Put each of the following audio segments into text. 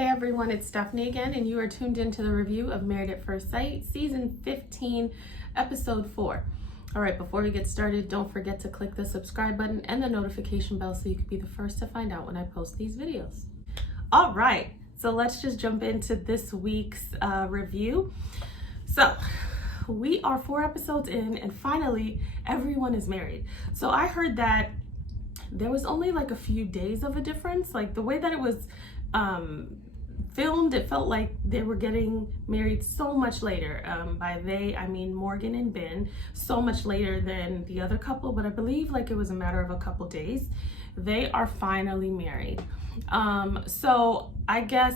Hey everyone, it's Stephanie again, and you are tuned into the review of Married at First Sight, Season 15, Episode 4. All right, before we get started, don't forget to click the subscribe button and the notification bell so you can be the first to find out when I post these videos. All right, so let's just jump into this week's review. So, we are 4 episodes in, and finally, everyone is married. So I heard that there was only like a few days of a difference. Like the way that it was filmed, it felt like they were getting married so much later. By they, I mean Morgan and Ben, so much later than the other couple, but I believe like it was a matter of a couple days. They are finally married. So I guess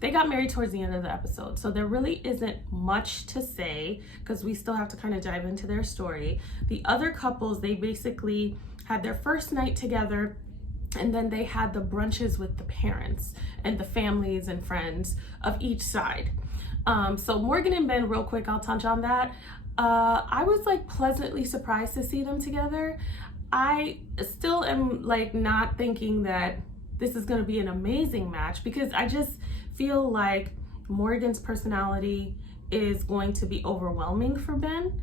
they got married towards the end of the episode. So there really isn't much to say because we still have to kind of dive into their story. The other couples, they basically had their first night together, and then they had the brunches with the parents and the families and friends of each side. So Morgan and Ben, real quick, I'll touch on that. I was like pleasantly surprised to see them together. I still am like not thinking that this is gonna be an amazing match because I just feel like Morgan's personality is going to be overwhelming for Ben.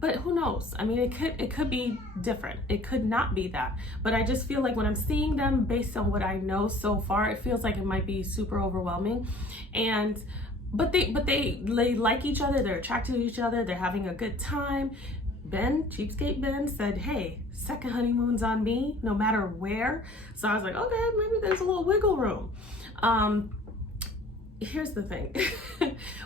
But who knows? I mean, it could be different. It could not be that. But I just feel like when I'm seeing them based on what I know so far, it feels like it might be super overwhelming. But they like each other, they're attracted to each other, they're having a good time. Ben, cheapskate Ben, said, hey, second honeymoon's on me, no matter where. So I was like, okay, maybe there's a little wiggle room. Here's the thing.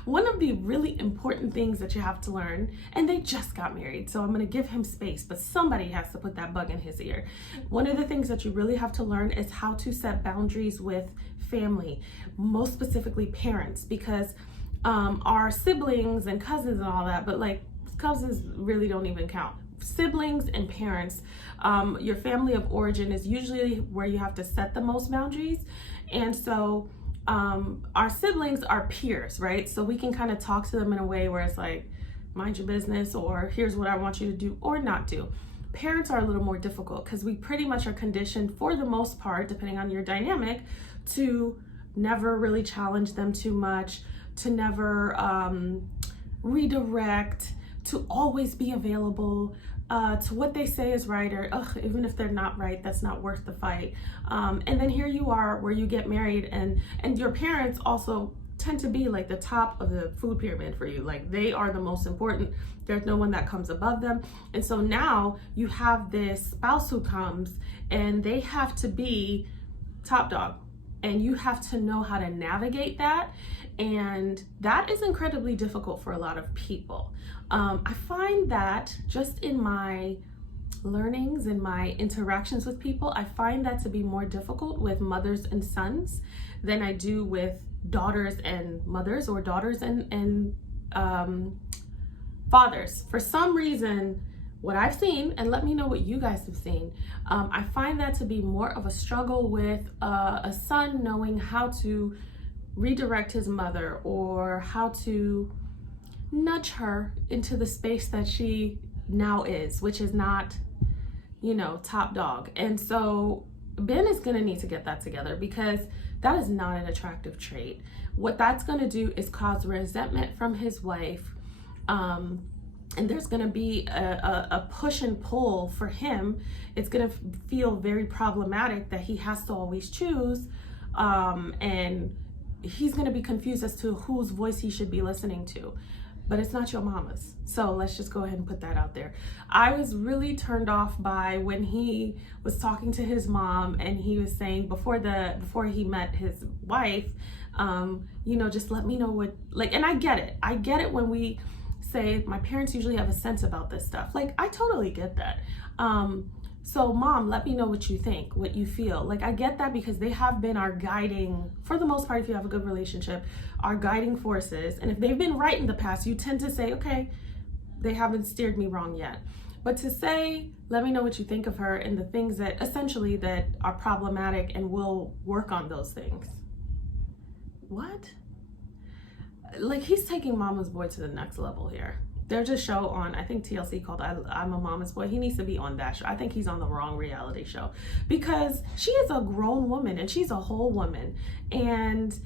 One of the really important things that you have to learn, and they just got married, so I'm going to give him space, but somebody has to put that bug in his ear. One of the things that you really have to learn is how to set boundaries with family, most specifically parents, because our siblings and cousins and all that, but like cousins really don't even count. Siblings and parents, your family of origin is usually where you have to set the most boundaries. And so our siblings are peers, right? So we can kind of talk to them in a way where it's like, mind your business, or here's what I want you to do or not do. Parents are a little more difficult because we pretty much are conditioned for the most part, depending on your dynamic, to never really challenge them too much, to never redirect, to always be available, to what they say is right, or even if they're not right, that's not worth the fight. And then here you are where you get married, and your parents also tend to be like the top of the food pyramid for you. Like they are the most important. There's no one that comes above them. And so now you have this spouse who comes and they have to be top dog, and you have to know how to navigate that. And that is incredibly difficult for a lot of people. I find that just in my learnings and my interactions with people, I find that to be more difficult with mothers and sons than I do with daughters and mothers, or daughters and fathers. For some reason, what I've seen, and let me know what you guys have seen, I find that to be more of a struggle with a son knowing how to redirect his mother, or how to nudge her into the space that she now is, which is not, top dog. And so Ben is going to need to get that together, because that is not an attractive trait. What that's going to do is cause resentment from his wife. And there's going to be a push and pull for him. It's going to feel very problematic that he has to always choose. And he's going to be confused as to whose voice he should be listening to, but it's not your mama's. So let's just go ahead and put that out there. I was really turned off by when he was talking to his mom, and he was saying before he met his wife, just let me know what, like, and I get it when we say my parents usually have a sense about this stuff. Like, I totally get that. So mom, let me know what you think, what you feel. Like, I get that because they have been our guiding, for the most part, if you have a good relationship, our guiding forces. And if they've been right in the past, you tend to say, okay, they haven't steered me wrong yet. But to say, let me know what you think of her and the things that essentially that are problematic, and we'll work on those things. What? Like, he's taking mama's boy to the next level here. There's a show on, I think TLC, called I'm a Mama's Boy. He needs to be on that show. I think he's on the wrong reality show, because she is a grown woman and she's a whole woman. And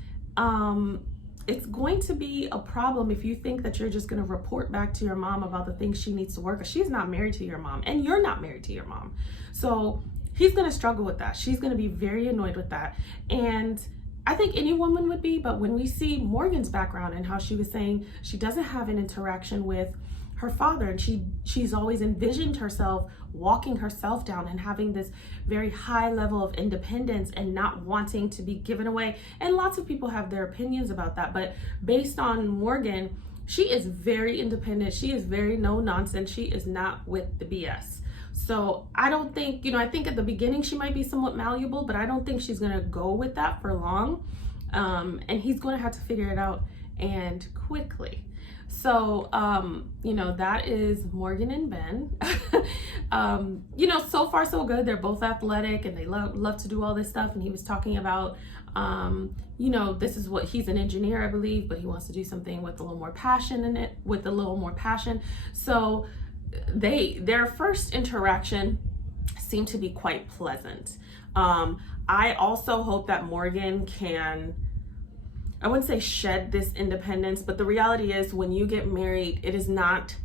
it's going to be a problem if you think that you're just going to report back to your mom about the things she needs to work. She's not married to your mom, and you're not married to your mom. So he's going to struggle with that. She's going to be very annoyed with that. And I think any woman would be, but when we see Morgan's background and how she was saying she doesn't have an interaction with her father, and she's always envisioned herself walking herself down and having this very high level of independence and not wanting to be given away. And lots of people have their opinions about that, but based on Morgan, she is very independent. She is very no nonsense. She is not with the BS. So I don't think, I think at the beginning she might be somewhat malleable, but I don't think she's going to go with that for long. And he's going to have to figure it out, and quickly. So, that is Morgan and Ben. So far so good. They're both athletic and they love to do all this stuff. And he was talking about, this is what, he's an engineer, I believe, but he wants to do something with a little more passion in it, So their first interaction seemed to be quite pleasant. I also hope that Morgan can, I wouldn't say shed this independence, but the reality is when you get married, it is not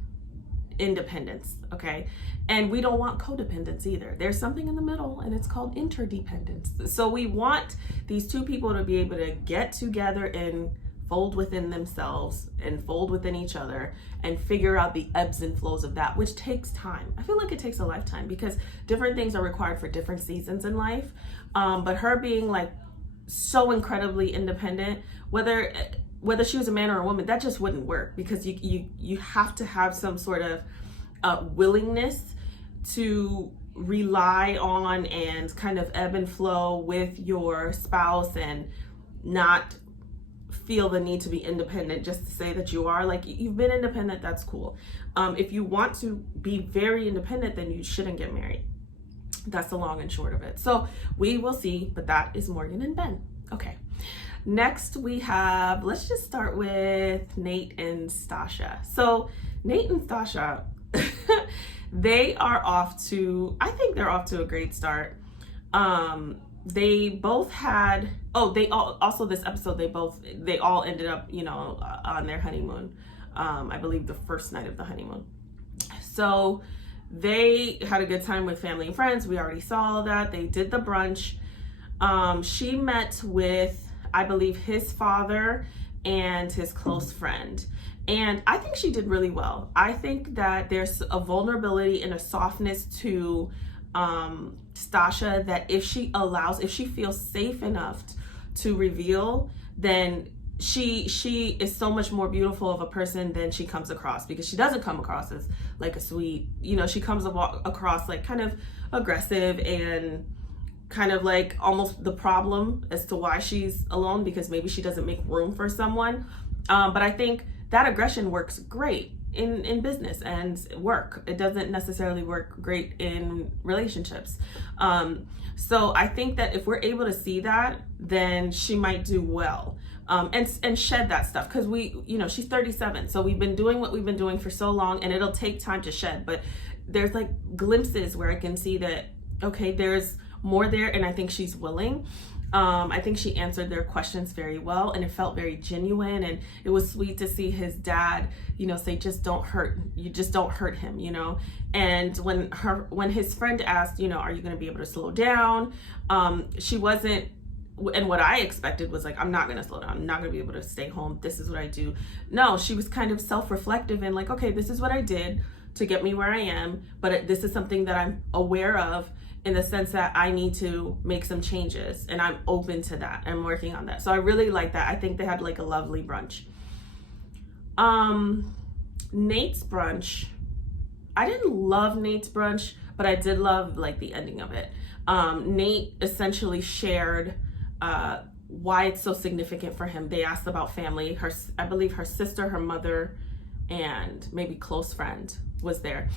independence, okay? And we don't want codependence either. There's something in the middle, and it's called interdependence. So we want these two people to be able to get together and fold within themselves and fold within each other and figure out the ebbs and flows of that, which takes time. I feel like it takes a lifetime, because different things are required for different seasons in life. But her being like so incredibly independent, whether she was a man or a woman, that just wouldn't work, because you have to have some sort of willingness to rely on and kind of ebb and flow with your spouse, and not feel the need to be independent just to say that you are. Like, you've been independent, that's cool. If you want to be very independent, then you shouldn't get married. That's the long and short of it. So we will see, but that is Morgan and Ben. Okay. Next we have, let's just start with Nate and Stacia. So Nate and Stacia, they are off to, I think they're off to a great start. They both had, also this episode, they all ended up, on their honeymoon. I believe the first night of the honeymoon. So they had a good time with family and friends. We already saw that. They did the brunch. She met with, I believe, his father and his close friend. And I think she did really well. I think that there's a vulnerability and a softness to Stacia that if she feels safe enough to reveal, then she is so much more beautiful of a person than she comes across, because she doesn't come across as like a sweet, she comes across like kind of aggressive and kind of like almost the problem as to why she's alone, because maybe she doesn't make room for someone. But I think that aggression works great in business and work. It doesn't necessarily work great in relationships. So I think that if we're able to see that, then she might do well. And shed that stuff, because she's 37, so we've been doing what we've been doing for so long, and it'll take time to shed. But there's like glimpses where I can see that, okay, there's more there, and I think she's willing. I think she answered their questions very well, and it felt very genuine, and it was sweet to see his dad, say, just don't hurt him, And when his friend asked, are you going to be able to slow down? She wasn't, and what I expected was like, I'm not going to slow down. I'm not going to be able to stay home. This is what I do. No, she was kind of self-reflective and like, okay, this is what I did to get me where I am, but this is something that I'm aware of, in the sense that I need to make some changes, and I'm open to that. I'm working on that. So I really like that. I think they had like a lovely brunch. Nate's brunch, I didn't love Nate's brunch, but I did love like the ending of it. Nate essentially shared why it's so significant for him. They asked about family. I believe her sister, her mother, and maybe close friend was there.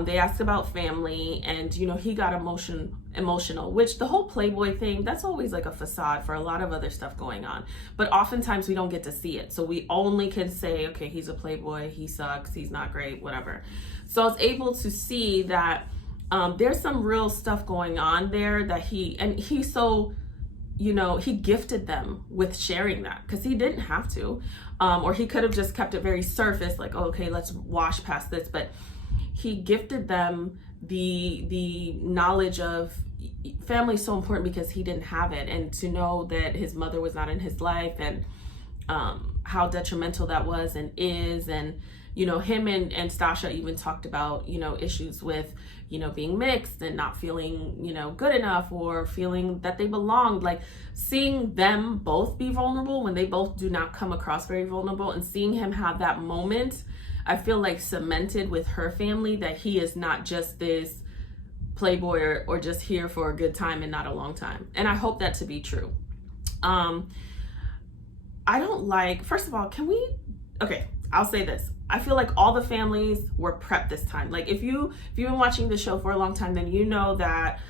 They asked about family, and he got emotional emotional, which the whole Playboy thing, that's always like a facade for a lot of other stuff going on. But oftentimes we don't get to see it. So we only can say, okay, he's a Playboy, he sucks, he's not great, whatever. So I was able to see that there's some real stuff going on there that he's so, you know, he gifted them with sharing that because he didn't have to, or he could have just kept it very surface, like, oh, okay, let's wash past this. But he gifted them the knowledge of family is so important because he didn't have it, and to know that his mother was not in his life, and how detrimental that was and is. And you know, him and Stacia even talked about, you know, issues with, you know, being mixed and not feeling, you know, good enough, or feeling that they belonged. Like seeing them both be vulnerable when they both do not come across very vulnerable, and seeing him have that moment, I feel like cemented with her family that he is not just this Playboy or just here for a good time and not a long time. And I hope that to be true. I don't like, first of all, I'll say this. I feel like all the families were prepped this time. Like if you've been watching the show for a long time, then you know that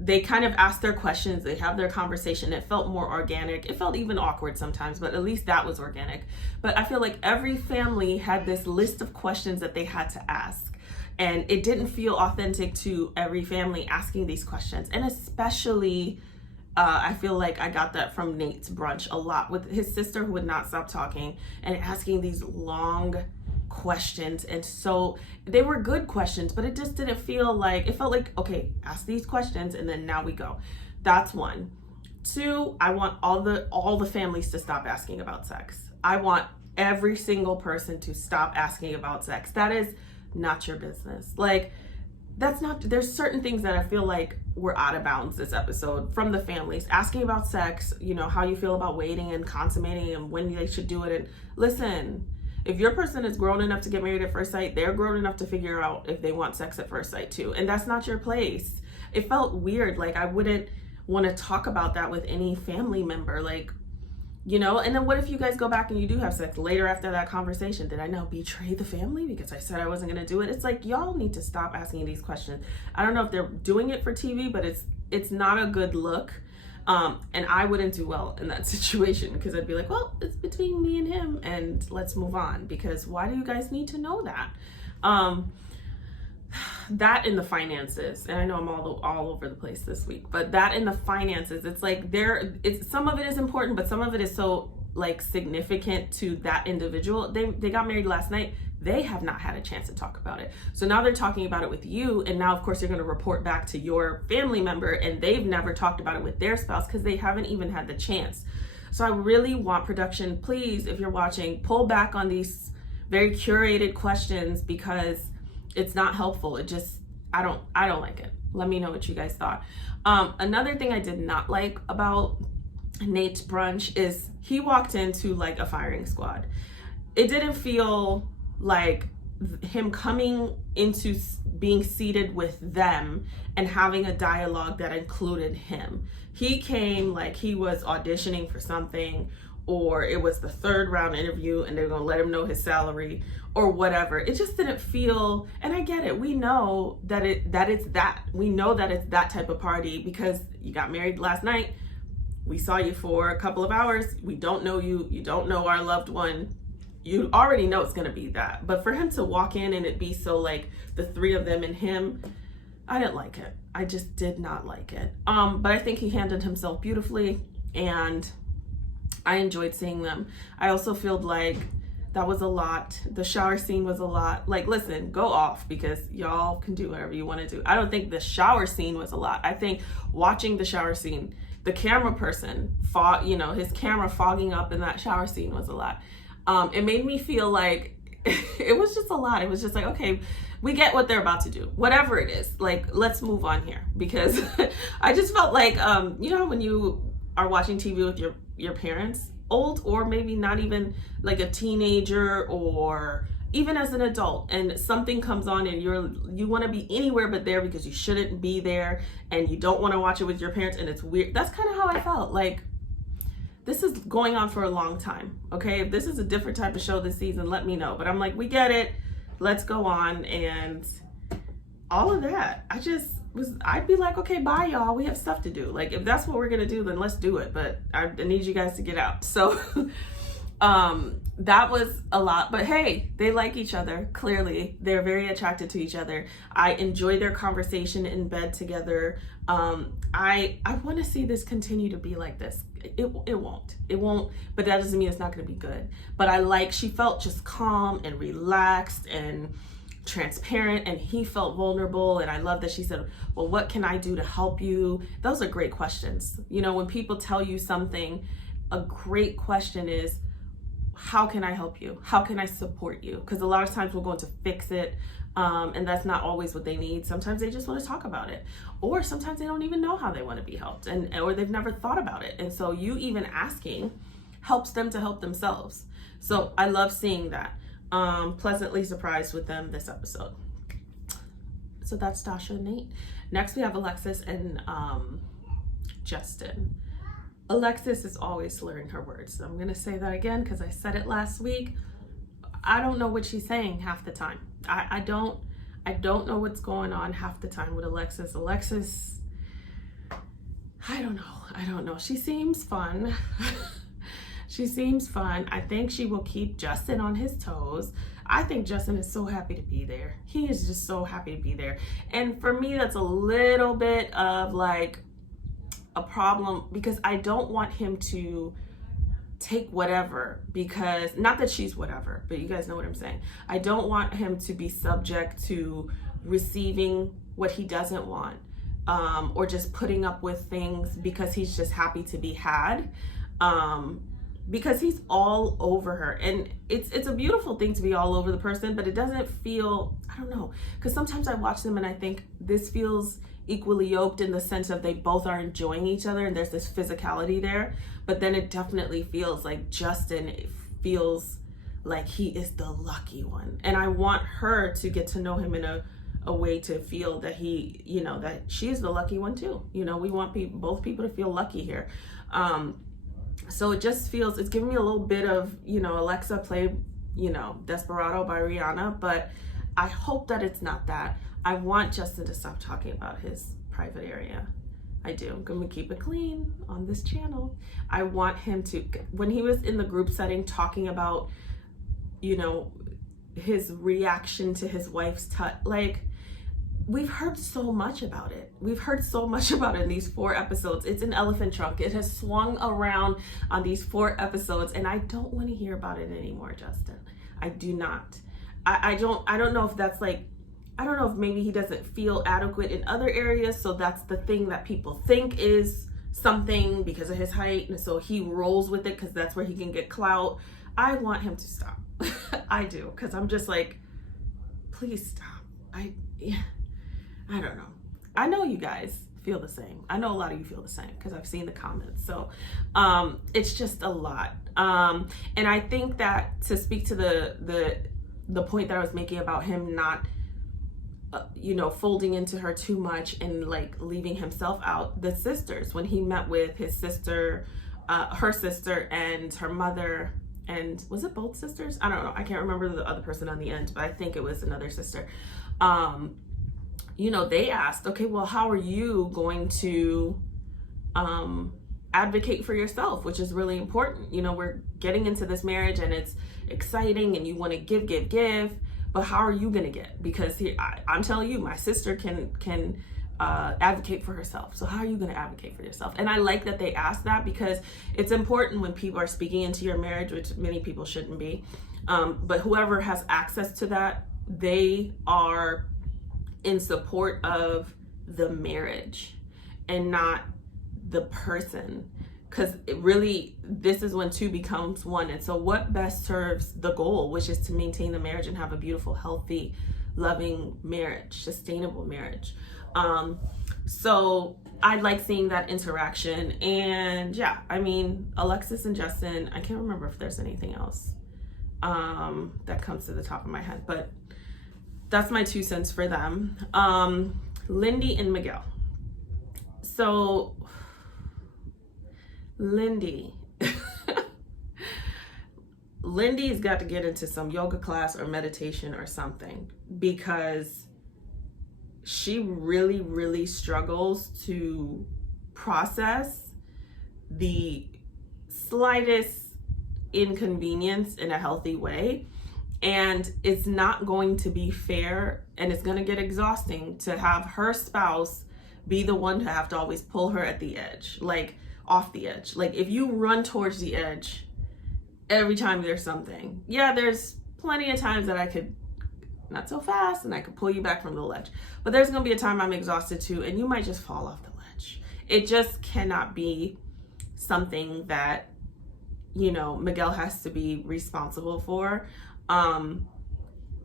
they kind of ask their questions, they have their conversation. It felt more organic. It felt even awkward sometimes, but at least that was organic. But I feel like every family had this list of questions that they had to ask. And it didn't feel authentic to every family asking these questions. And especially, I feel like I got that from Nate's brunch a lot, with his sister who would not stop talking and asking these long questions. And so they were good questions, but it just didn't feel like, it felt like, okay, ask these questions and then now we go. That's one. Two, I want all the families to stop asking about sex. I want every single person to stop asking about sex. That is not your business. Like, that's not, there's certain things that I feel like were out of bounds this episode from the families asking about sex, you know, how you feel about waiting and consummating and when they should do it. And listen, if your person is grown enough to get married at first sight, they're grown enough to figure out if they want sex at first sight too. And that's not your place. It felt weird. Like I wouldn't want to talk about that with any family member. Like, you know, and then what if you guys go back and you do have sex later after that conversation? Did I now betray the family because I said I wasn't going to do it? It's like, y'all need to stop asking these questions. I don't know if they're doing it for TV, but it's not a good look. And I wouldn't do well in that situation because I'd be like, well, it's between me and him and let's move on, because why do you guys need to know that? That in the finances, and I know I'm all over the place this week, but that in the finances, it's like some of it is important, but some of it is so like significant to that individual. They got married last night. They have not had a chance to talk about it. So now they're talking about it with you, and now of course you're going to report back to your family member, and they've never talked about it with their spouse because they haven't even had the chance. So I really want production, please, if you're watching, pull back on these very curated questions, because it's not helpful. It just, I don't like it. Let me know what you guys thought. Another thing I did not like about Nate's brunch is he walked into like a firing squad. It didn't feel like him coming into being seated with them and having a dialogue that included him. He came like he was auditioning for something, or it was the third round interview and they're gonna let him know his salary or whatever. It just didn't feel, and I get it. We know we know that it's that type of party because you got married last night. We saw you for a couple of hours. We don't know you. You don't know our loved one. You already know it's gonna be that. But for him to walk in and it be so like the three of them and him, I didn't like it. I just did not like it. But I think he handled himself beautifully, and I enjoyed seeing them. I also feel like that was a lot. The shower scene was a lot. Like, listen, go off, because y'all can do whatever you want to do. I don't think the shower scene was a lot. I think watching the shower scene, the camera person, his camera fogging up in that shower scene was a lot. It made me feel like it was just a lot. It was just like, okay, we get what they're about to do. Whatever it is, like, let's move on here. Because I just felt like, you know, when you are watching TV with your parents, old or maybe not even like a teenager or even as an adult, and something comes on and you want to be anywhere but there because you shouldn't be there, and you don't want to watch it with your parents, and it's weird. That's kind of how I felt. Like, this is going on for a long time. Okay, if this is a different type of show this season, let me know. But I'm like, we get it, let's go on. And all of that, I'd be like, okay, bye y'all, we have stuff to do. Like, if that's what we're gonna do, then let's do it, but I need you guys to get out. So that was a lot, but hey, they like each other. Clearly they're very attracted to each other. I enjoy their conversation in bed together. I want to see this continue to be like this. It won't, but that doesn't mean it's not going to be good. But she felt just calm and relaxed and transparent, and he felt vulnerable. And I love that she said, well, what can I do to help you? Those are great questions. You know, when people tell you something, a great question is, how can I help you? How can I support you? Because a lot of times we're going to fix it, and that's not always what they need. Sometimes they just want to talk about it, or sometimes they don't even know how they want to be helped, or they've never thought about it. And so you even asking helps them to help themselves. So I love seeing that. Pleasantly surprised with them this episode. So that's Stacia and Nate. Next we have Alexis and Justin. Alexis is always slurring her words. So I'm going to say that again because I said it last week. I don't know what she's saying half the time. I don't know what's going on half the time with Alexis. Alexis, I don't know. She seems fun. She seems fun. I think she will keep Justin on his toes. I think Justin is so happy to be there. He is just so happy to be there. And for me, that's a little bit of like a problem, because I don't want him to take whatever, because not that she's whatever, but you guys know what I'm saying. I don't want him to be subject to receiving what he doesn't want, or just putting up with things because he's just happy to be had, because he's all over her. And it's a beautiful thing to be all over the person, but it doesn't feel, I don't know, because sometimes I watch them and I think this feels equally yoked in the sense of they both are enjoying each other and there's this physicality there. But then it definitely feels like Justin feels like he is the lucky one, and I want her to get to know him in a way to feel that he, you know, that she's the lucky one too. You know, we want both people to feel lucky here. So it just feels, it's giving me a little bit of, you know, Alexa play, you know, Desperado by Rihanna, but I hope that it's not that. I want Justin to stop talking about his private area. I do. I'm going to keep it clean on this channel. I want him to, when he was in the group setting talking about, you know, his reaction to his wife's touch, like, we've heard so much about it. We've heard so much about it in these 4 episodes. It's an elephant trunk. It has swung around on these 4 episodes, and I don't want to hear about it anymore, Justin. I do not. I don't know if that's like, I don't know if maybe he doesn't feel adequate in other areas, so that's the thing that people think is something because of his height, and so he rolls with it because that's where he can get clout. I want him to stop. I do, because I'm just like, please stop. I don't know. I know you guys feel the same. I know a lot of you feel the same because I've seen the comments. So it's just a lot. And I think that to speak to the point that I was making about him not you know, folding into her too much and like leaving himself out, the sisters, when he met with his sister, her sister and her mother, and was it both sisters? I don't know. I can't remember the other person on the end, but I think it was another sister. You know, they asked, okay, well, how are you going to advocate for yourself, which is really important. You know, we're getting into this marriage and it's exciting and you want to give, but how are you going to get? Because here, I'm telling you, my sister can advocate for herself. So how are you going to advocate for yourself? And I like that they asked that, because it's important when people are speaking into your marriage, which many people shouldn't be. But whoever has access to that, they are in support of the marriage and not the person. Because really, this is when two becomes one. And so what best serves the goal, which is to maintain the marriage and have a beautiful, healthy, loving marriage, sustainable marriage. So I like seeing that interaction. And yeah, I mean, Alexis and Justin, I can't remember if there's anything else that comes to the top of my head, but that's my 2 cents for them. Lindy and Miguel. So Lindy's got to get into some yoga class or meditation or something, because she really, really struggles to process the slightest inconvenience in a healthy way. And it's not going to be fair, and it's going to get exhausting to have her spouse be the one to have to always pull her at the edge, like off the edge. Like if you run towards the edge every time there's something, yeah, there's plenty of times that I could, not so fast, and I could pull you back from the ledge. But there's going to be a time I'm exhausted too, and you might just fall off the ledge. It just cannot be something that, you know, Miguel has to be responsible for.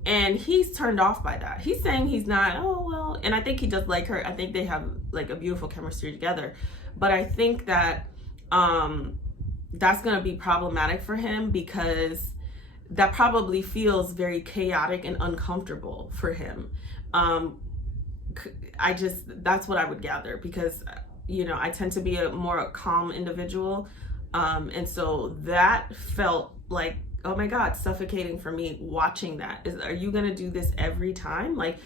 And he's turned off by that. He's saying he's not, oh, well, and I think he does like her. I think they have like a beautiful chemistry together. But I think that that's going to be problematic for him, because that probably feels very chaotic and uncomfortable for him. That's what I would gather, because, you know, I tend to be a more calm individual. And so that felt like, oh my God, suffocating for me watching that. Are you going to do this every time? Like,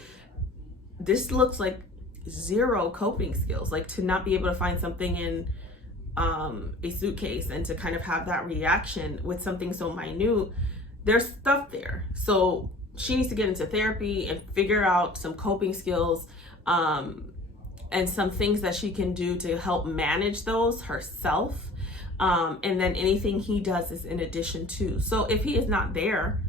this looks like zero coping skills, like to not be able to find something in a suitcase and to kind of have that reaction with something so minute. There's stuff there. So she needs to get into therapy and figure out some coping skills and some things that she can do to help manage those herself. And then anything he does is in addition to. So if he is not there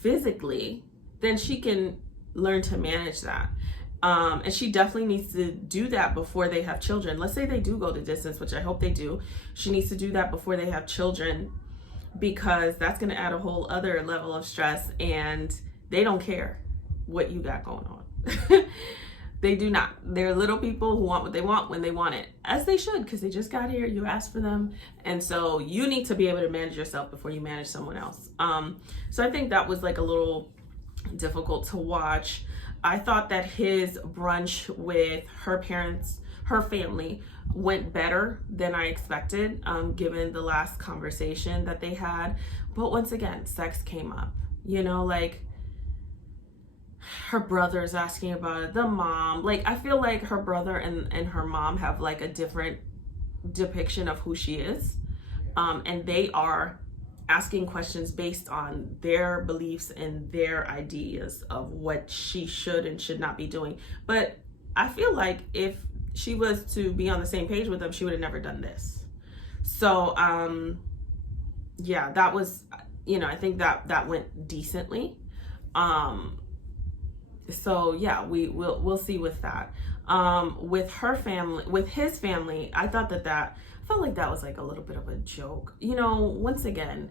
physically, then she can learn to manage that. And she definitely needs to do that before they have children. Let's say they do go the distance, which I hope they do. She needs to do that before they have children, because that's going to add a whole other level of stress, and they don't care what you got going on. They do not. They're little people who want what they want when they want it, as they should, because they just got here. You asked for them. And so you need to be able to manage yourself before you manage someone else. So I think that was like a little difficult to watch. I thought that his brunch with her parents, her family, went better than I expected, given the last conversation that they had. But once again, sex came up, you know, like her brother's asking about it, the mom, like I feel like her brother and her mom have like a different depiction of who she is. And they are asking questions based on their beliefs and their ideas of what she should and should not be doing. But I feel like if she was to be on the same page with them, she would have never done this. So yeah, that was, you know, I think that went decently. So yeah, we'll see with that. With her family, with his family, I thought I felt like that was like a little bit of a joke. You know, once again,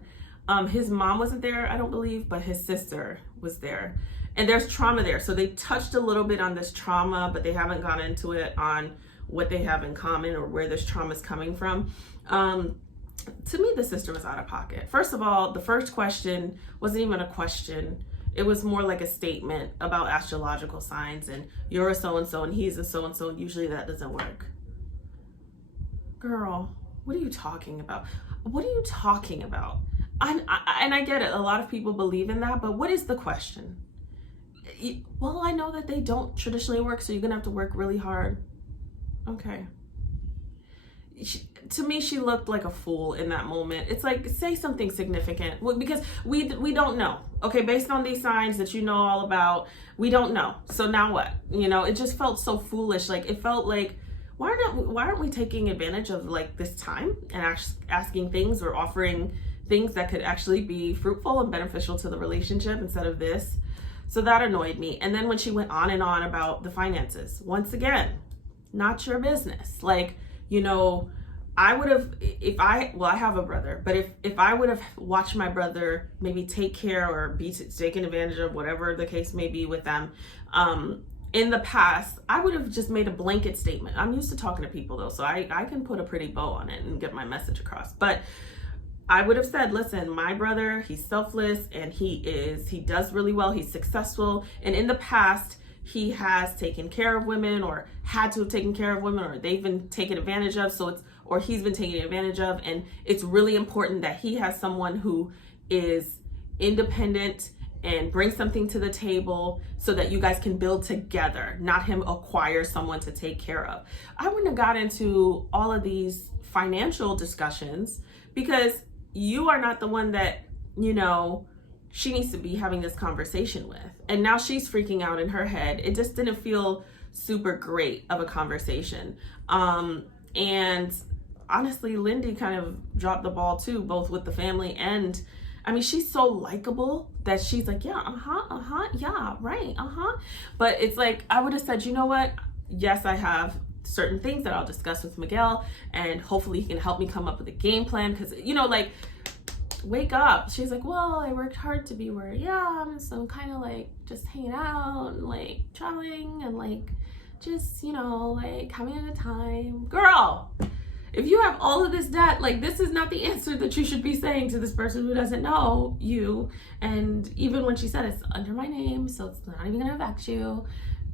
his mom wasn't there, I don't believe, but his sister was there. And there's trauma there. So they touched a little bit on this trauma, but they haven't gone into it on what they have in common or where this trauma is coming from. To me, the sister was out of pocket. First of all, the first question wasn't even a question. It was more like a statement about astrological signs, and you're a so-and-so and he's a so-and-so, and usually that doesn't work. Girl, what are you talking about? What are you talking about? And I get it. A lot of people believe in that, but what is the question? Well, I know that they don't traditionally work, so you're going to have to work really hard. Okay. To me, she looked like a fool in that moment. It's like, say something significant, because we don't know. Okay, based on these signs that you know all about, we don't know. So now what? You know, it just felt so foolish. Like, it felt like, why aren't we taking advantage of like this time and asking things or offering things that could actually be fruitful and beneficial to the relationship instead of this? So that annoyed me. And then when she went on and on about the finances, once again, not your business. Like, you know, I would have, I have a brother, but if I would have watched my brother maybe take care or be taken advantage of, whatever the case may be with them, in the past, I would have just made a blanket statement. I'm used to talking to people though, so I can put a pretty bow on it and get my message across. But I would have said, listen, my brother, he's selfless and he does really well. He's successful. And in the past, he has taken care of women or had to have taken care of women, or they've been taken advantage of. Or he's been taken advantage of. And it's really important that he has someone who is independent and bring something to the table so that you guys can build together, not him acquire someone to take care of. I wouldn't have got into all of these financial discussions because you are not the one that, you know, she needs to be having this conversation with. And now she's freaking out in her head. It just didn't feel super great of a conversation. And honestly, Lindy kind of dropped the ball too, both with the family and, I mean, she's so likable that she's like, yeah, yeah, right, But it's like, I would have said, you know what? Yes, I have certain things that I'll discuss with Miguel, and hopefully he can help me come up with a game plan. Because, you know, like, wake up. She's like, well, I worked hard to be where I am, so I'm kind of like just hanging out and like traveling and like just, you know, like having a good time. Girl, if you have all of this debt, like, this is not the answer that you should be saying to this person who doesn't know you. And even when she said it's under my name, so it's not even gonna affect you.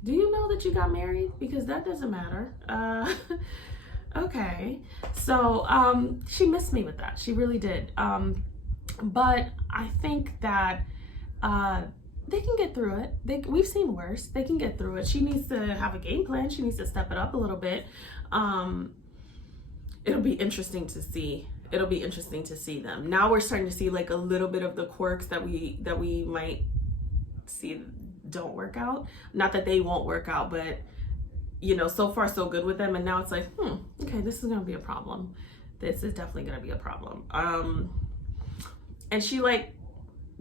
Do you know that you got married? Because that doesn't matter. Okay. So she missed me with that. She really did. But I think that they can get through it. We've seen worse. They can get through it. She needs to have a game plan. She needs to step it up a little bit. It'll be interesting to see. It'll be interesting to see them. Now we're starting to see like a little bit of the quirks that we might see don't work out. Not that they won't work out, but you know, so far so good with them. And now it's like, okay, this is gonna be a problem. This is definitely gonna be a problem. And she like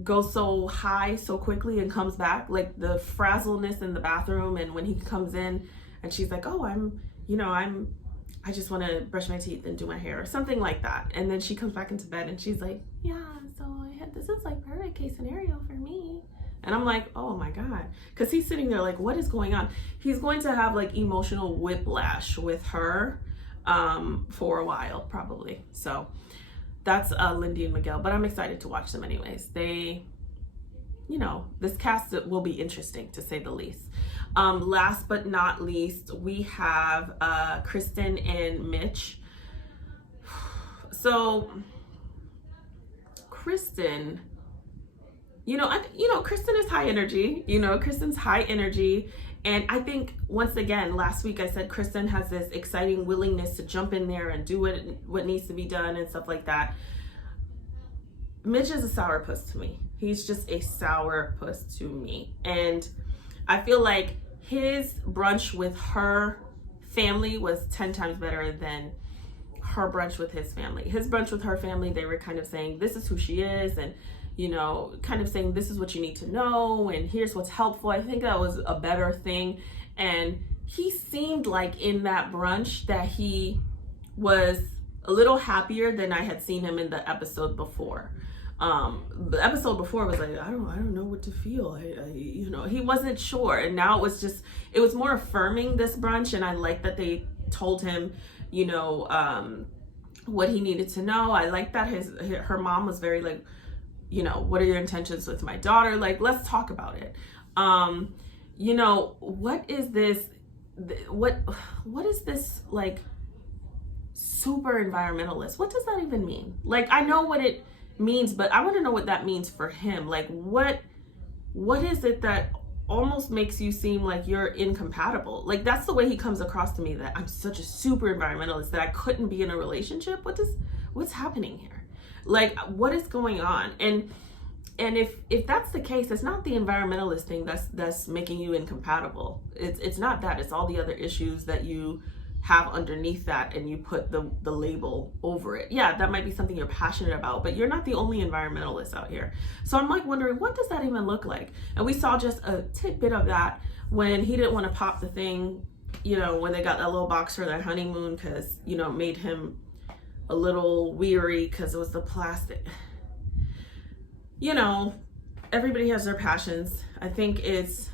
goes so high so quickly and comes back, like the frazzleness in the bathroom, and when he comes in and she's like, oh, I just want to brush my teeth and do my hair or something like that. And then she comes back into bed and she's like, yeah, so this is like perfect case scenario for me. And I'm like, oh my God. Because he's sitting there like, what is going on? He's going to have like emotional whiplash with her for a while, probably. So that's Lindy and Miguel. But I'm excited to watch them anyways. They, you know, this cast will be interesting to say the least. Last but not least, we have Krysten and Mitch. So Krysten, Krysten is high energy. Krysten's high energy. And I think, once again, last week I said Krysten has this exciting willingness to jump in there and do what needs to be done and stuff like that. Mitch is a sourpuss to me. He's just a sourpuss to me. And I feel like his brunch with her family was 10 times better than her brunch with his family. His brunch with her family, they were kind of saying, this is who she is, and kind of saying, this is what you need to know, and here's what's helpful. I think that was a better thing. And he seemed like in that brunch that he was a little happier than I had seen him in the episode before. The episode before was like, I don't know what to feel. He wasn't sure. And now it was more affirming, this brunch. And I like that they told him, what he needed to know. I like that her mom was very like, what are your intentions with my daughter? Like, let's talk about it. What is this? What is this like super environmentalist? What does that even mean? Like, I know what it means, but I want to know what that means for him. Like, what is it that almost makes you seem like you're incompatible? Like, that's the way he comes across to me, that I'm such a super environmentalist that I couldn't be in a relationship. What's happening here? Like, what is going on? And if that's the case, it's not the environmentalist thing that's making you incompatible. It's not that. It's all the other issues that you have underneath that, and you put the label over it. Yeah, that might be something you're passionate about, but you're not the only environmentalist out here. So I'm like wondering, what does that even look like? And we saw just a tidbit of that when he didn't want to pop the thing, when they got that little box for their honeymoon, because, it made him a little weary because it was the plastic. Everybody has their passions. I think it's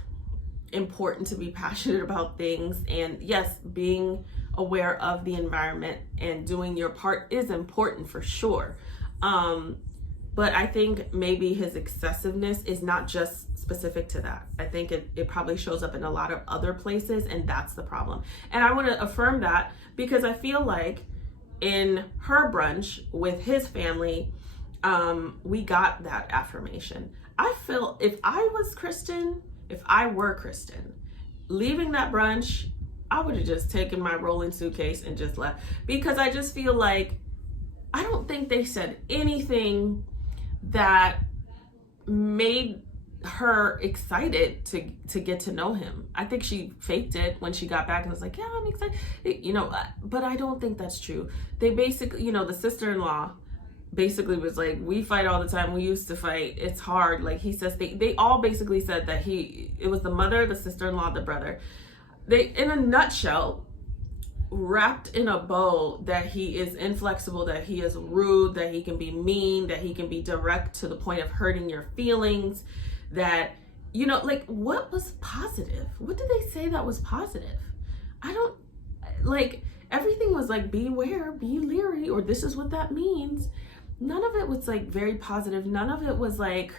important to be passionate about things, and yes, being aware of the environment and doing your part is important for sure. But I think maybe his excessiveness is not just specific to that. I think it probably shows up in a lot of other places, and that's the problem. And I want to affirm that, because I feel like in her brunch with his family, we got that affirmation. I feel if I were Krysten, leaving that brunch, I would have just taken my rolling suitcase and just left, because I just feel like I don't think they said anything that made her excited to get to know him. I think she faked it when she got back and was like, yeah, I'm excited, you know, but I don't think that's true. They basically, you know, the sister-in-law basically was like, we fight all the time, we used to fight, it's hard. Like he says, they all basically said that it was the mother, the sister-in-law, the brother. They, in a nutshell, wrapped in a bow that he is inflexible, that he is rude, that he can be mean, that he can be direct to the point of hurting your feelings, that, you know, like, what was positive? What did they say that was positive? I don't, like, everything was like, beware, be leery, or this is what that means. None of it was like very positive. None of it was like,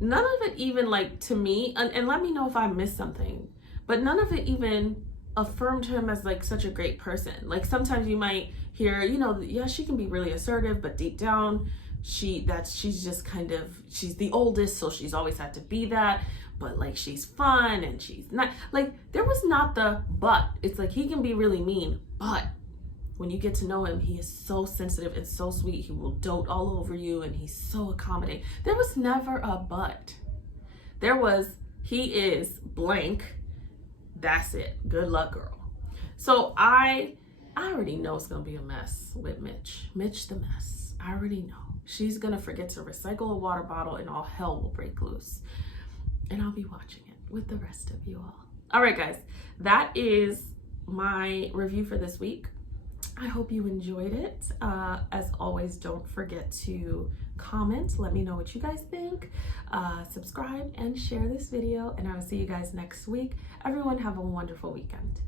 none of it even, like, to me, and let me know if I missed something, but none of it even affirmed him as like such a great person. Like sometimes you might hear, you know, yeah, she can be really assertive, but deep down she's just kind of, she's the oldest, so she's always had to be that, but like she's fun and she's not, like, there was not the but. It's like he can be really mean, but when you get to know him, he is so sensitive and so sweet. He will dote all over you and he's so accommodating. There was never a but. There was, he is blank. That's it. Good luck, girl. So I already know it's gonna be a mess with Mitch. Mitch the mess. I already know. She's gonna forget to recycle a water bottle and all hell will break loose. And I'll be watching it with the rest of you all. All right, guys. That is my review for this week. I hope you enjoyed it. As always, don't forget to comment. Let me know what you guys think. Subscribe and share this video, and I will see you guys next week. Everyone have a wonderful weekend.